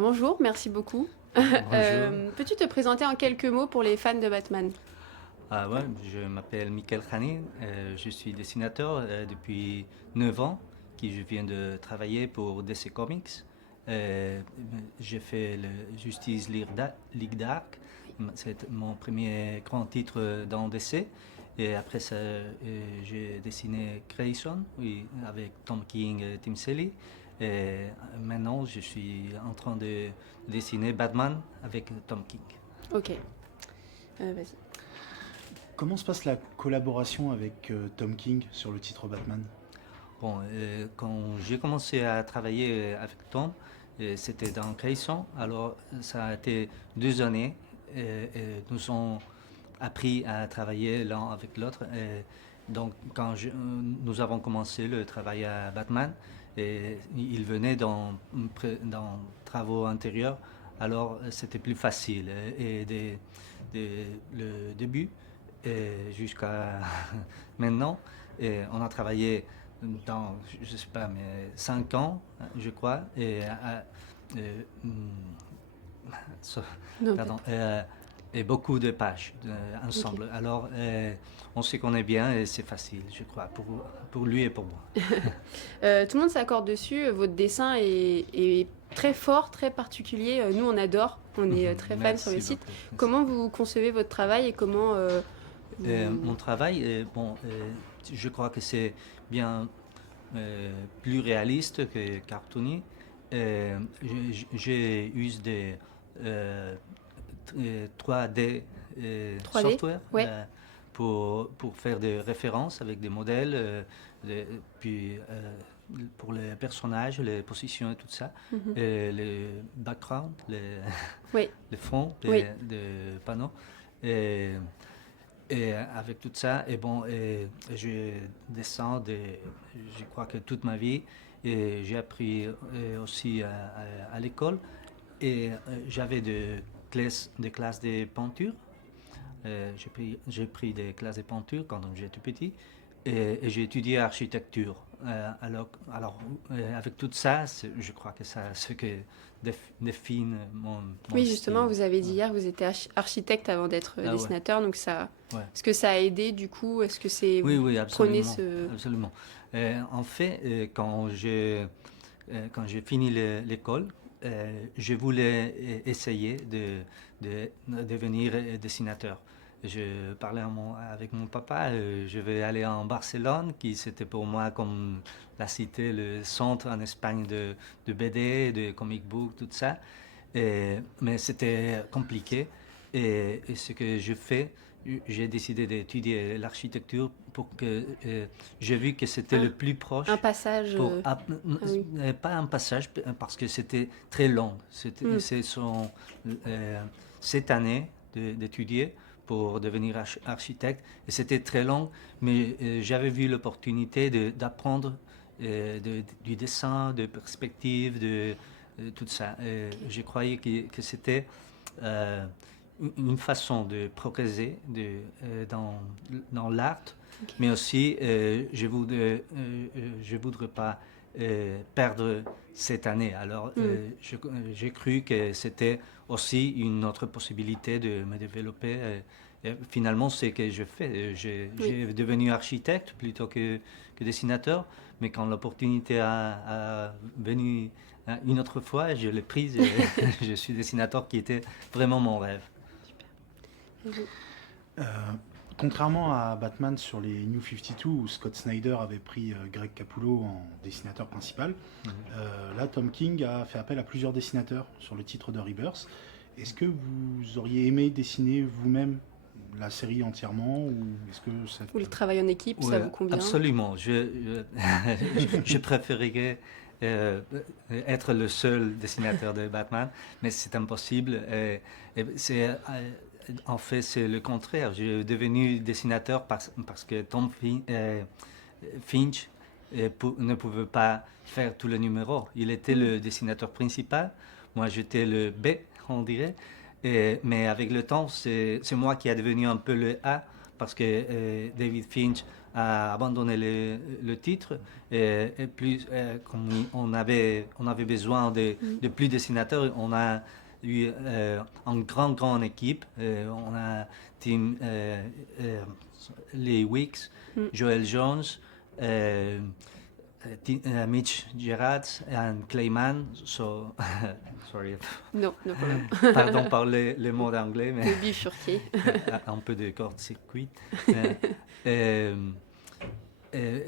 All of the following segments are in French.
Bonjour, merci beaucoup. Bonjour. Peux-tu te présenter en quelques mots pour les fans de Batman? Ah ouais, je m'appelle Michael Khani, je suis dessinateur depuis 9 ans, qui je viens de travailler pour DC Comics. Euh, j'ai fait le Justice League Dark, c'est mon premier grand titre dans DC. Et après ça, j'ai dessiné Grayson, oui, avec Tom King et Tim Sale. Et maintenant, je suis en train de dessiner Batman avec Tom King. Ok, vas-y. Comment se passe la collaboration avec Tom King sur le titre Batman? Bon, quand j'ai commencé à travailler avec Tom, c'était dans Cresson. Alors, ça a été 2 années. Nous avons appris à travailler l'un avec l'autre. Donc, nous avons commencé le travail à Batman, il venait dans travaux antérieurs. Alors, c'était plus facile. Le début jusqu'à maintenant, on a travaillé dans, je sais pas, mais 5 ans, je crois, so- Non, pardon, et beaucoup de pages ok. ensemble. Alors, on se connaît bien et c'est facile, je crois, pour lui et pour moi. Tout le monde s'accorde dessus. Votre dessin est très fort, très particulier. Nous, on adore. On est très fans sur le Merci site. beaucoup. Merci. Comment vous concevez votre travail et comment Mon vous... travail, bon, je crois que c'est bien plus réaliste que cartoony. J'ai usé des euh, 3D 3D? software Ouais. pour faire des références avec des modèles, puis pour les personnages, les positions et tout ça, Mhm. et les backgrounds, Oui, les fonds oui. des panneaux. Et, et avec tout ça, et bon, je descends je crois que toute ma vie, et j'ai appris aussi à l'école, et j'avais des classes de peinture. J'ai pris des classes de peinture quand j'étais petit, et j'ai étudié architecture. Avec tout ça, je crois que ça, ce que définit mon Oui, justement, style. vous avez dit Ouais. hier, vous étiez architecte avant d'être Ah ouais, dessinateur, donc ça, ouais. est-ce que ça a aidé du coup? Est-ce que c'est, Oui, vous oui, prenez absolument, ce, absolument. En fait, quand j'ai fini l'école, je voulais essayer de devenir dessinateur. Je parlais avec mon papa, je vais aller en Barcelone, qui c'était pour moi comme la cité, le centre en Espagne de BD, de comic book, tout ça. Mais c'était compliqué. Et ce que je fais, j'ai décidé d'étudier l'architecture pour que j'ai vu que c'était ah, le plus proche un passage, ah oui. pas un passage parce que c'était très long. Hmm. C'est son 7 années d'étudier pour devenir architecte et c'était très long, mais j'avais vu l'opportunité d'apprendre du dessin, de perspective, de tout ça. Ok. Je croyais que c'était euh, une façon de progresser dans l'art, Ok. mais aussi je voudrais pas perdre cette année. Alors Hmm. j'ai cru que c'était aussi une autre possibilité de me développer. Et finalement, c'est ce que je fais. Oui. J'ai devenu architecte plutôt que dessinateur, mais quand l'opportunité a venu une autre fois, je l'ai prise et je suis dessinateur qui était vraiment mon rêve. Et vous? Euh, Contrairement à Batman sur les New 52 où Scott Snyder avait pris Greg Capullo en dessinateur principal, Mhm. là Tom King a fait appel à plusieurs dessinateurs sur le titre de Rebirth. Est-ce que vous auriez aimé dessiner vous-même la série entièrement ou est-ce que Ou le cette... travail en équipe, Oui, ça vous convient? absolument. Je préférerais être le seul dessinateur de Batman, mais c'est impossible. En fait, c'est le contraire. J'ai devenu dessinateur parce que Finch ne pouvait pas faire tous les numéros. Il était Hmm. le dessinateur principal. Moi, j'étais le B, on dirait. Mais avec le temps, c'est moi qui est devenu un peu le A parce que David Finch a abandonné le titre et plus comme on avait besoin de plus de dessinateurs, on a eu une grande équipe. On a team Lee Weeks, Joel Jones, Mitch Gerrard and Clayman. So sorry. Non, no problem. Pardon par les mots d'anglais, mais De bifurquer. un peu de court-circuit. Et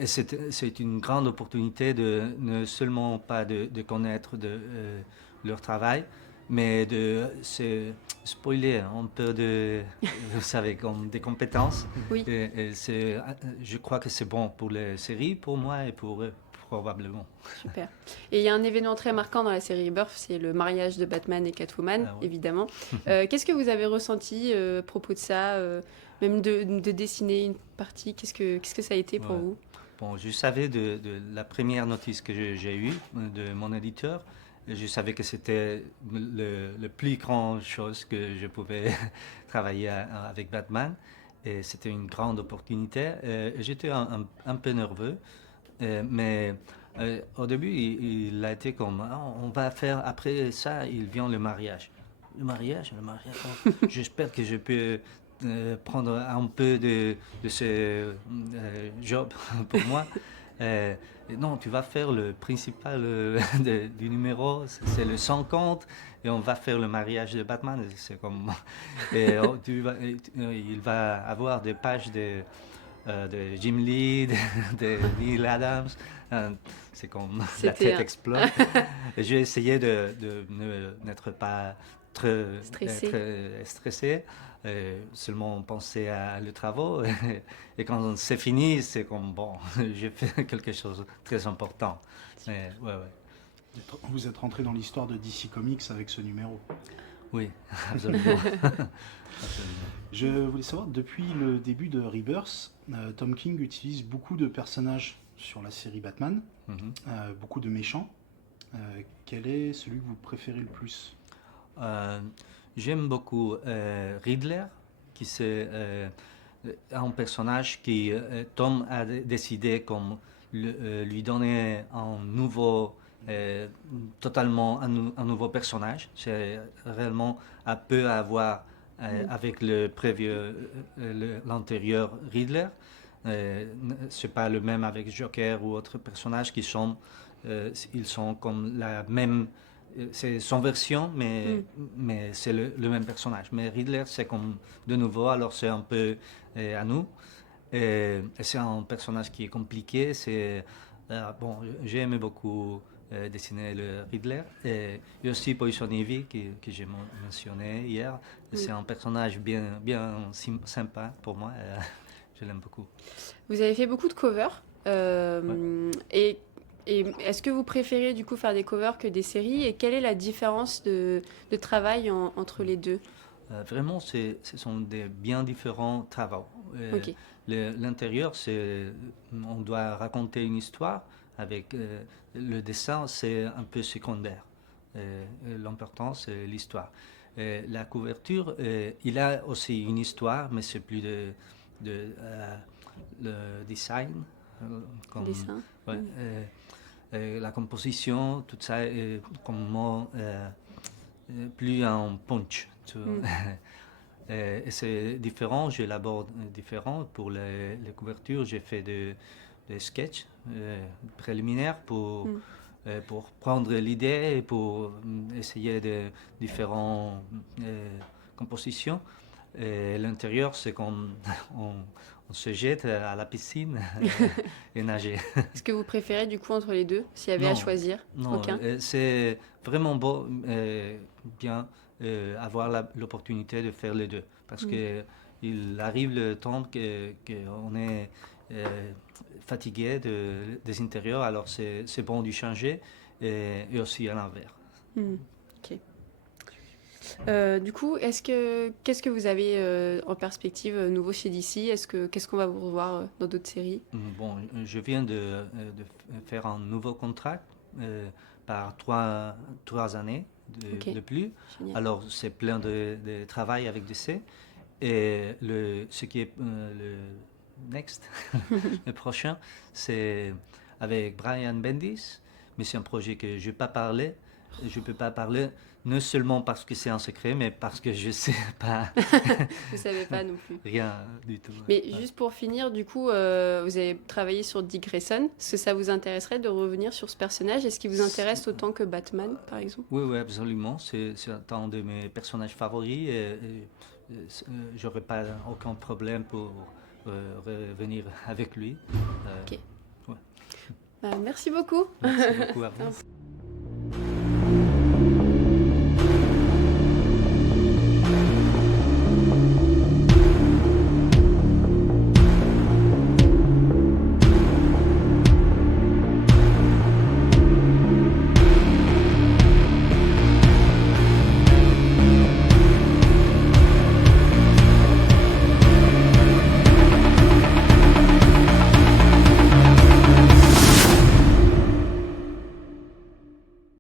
c'est une grande opportunité de ne seulement pas de connaître leur travail, mais de se spoiler un peu vous savez, comme des compétences. Oui. Je crois que c'est bon pour les séries, pour moi et pour eux, probablement. Super. Et il y a un événement très marquant dans la série Rebirth, c'est le mariage de Batman et Catwoman, Ah ouais. évidemment. Qu'est-ce que vous avez ressenti à propos de ça, même de dessiner une partie, qu'est-ce que ça a été pour vous? Bon, je savais de la première notice que j'ai eue de mon éditeur, je savais que c'était le plus grand chose que je pouvais travailler avec Batman. Et c'était une grande opportunité. J'étais un peu nerveux, mais au début, il a été comme, on va faire, après ça, il vient le mariage. Le mariage, oh, j'espère que je peux prendre un peu de ce job pour moi. Non, tu vas faire le principal du numéro, c'est le 150, et on va faire le mariage de Batman. C'est comme, et il va avoir des pages de Jim Lee, de Neil Adams. C'est comme la tête explose. Et j'ai essayé de n'être pas très stressé. Seulement penser à le travail. Et quand c'est fini, c'est comme, bon, j'ai fait quelque chose de très important. Mais, ouais. Vous êtes rentré dans l'histoire de DC Comics avec ce numéro. Oui, absolument. Je voulais savoir, depuis le début de Rebirth, Tom King utilise beaucoup de personnages sur la série Batman, beaucoup de méchants. Quel est celui que vous préférez le plus? J'aime beaucoup Riddler, qui c'est un personnage qui Tom a décidé comme lui donner un nouveau, totalement un nouveau personnage. C'est réellement un peu à voir avec le prévieux, l'antérieur Riddler. C'est pas le même avec Joker ou autres personnages qui sont, ils sont comme la même. C'est son version, mais c'est le même personnage. Mais Riddler, c'est comme de nouveau, alors c'est un peu à nous. Et c'est un personnage qui est compliqué. Bon, j'ai aimé beaucoup dessiner le Riddler. Et aussi Poison Ivy, que j'ai mentionné hier. C'est un personnage bien sympa pour moi. Je l'aime beaucoup. Vous avez fait beaucoup de covers. Et est-ce que vous préférez du coup faire des covers que des séries? Et quelle est la différence de travail entre les deux? Vraiment, ce sont des bien différents travaux. Ok. L'intérieur, on doit raconter une histoire. Avec le dessin, c'est un peu secondaire. L'important, c'est l'histoire. La couverture, il a aussi une histoire, mais c'est plus le design. Dessin. Ouais, la composition, tout ça est comme plus un punch. Et c'est différent, j'élabore différent. Pour les couvertures, j'ai fait des sketchs préliminaires pour prendre l'idée et pour essayer de différentes compositions. Et l'intérieur, c'est comme on se jette à la piscine et nager. Est-ce que vous préférez du coup entre les deux, s'il y avait à choisir? Non, Aucun. c'est vraiment beau, bien avoir l'opportunité de faire les deux. Parce qu'il arrive le temps qu'on est fatigué des intérieurs, alors c'est bon de changer et aussi à l'envers. Ok. Du coup, qu'est-ce que vous avez en perspective nouveau chez DC? Qu'est-ce qu'on va vous revoir dans d'autres séries? Bon, je viens de faire un nouveau contrat par trois années de plus. Génial. Alors, c'est plein de travail avec DC. Et ce qui est next, le prochain, c'est avec Brian Bendis, mais c'est un projet que je ne peux pas parler, non seulement parce que c'est un secret, mais parce que je ne sais pas. Vous savez pas non plus. Rien du tout. Mais juste pour finir, du coup, vous avez travaillé sur Dick Grayson. Est-ce que ça vous intéresserait de revenir sur ce personnage? Est-ce qu'il vous intéresse autant que Batman, par exemple? Oui, absolument. C'est un de mes personnages favoris et j'aurais pas aucun problème pour revenir avec lui. Ok. Ouais. Merci beaucoup. Merci beaucoup à vous.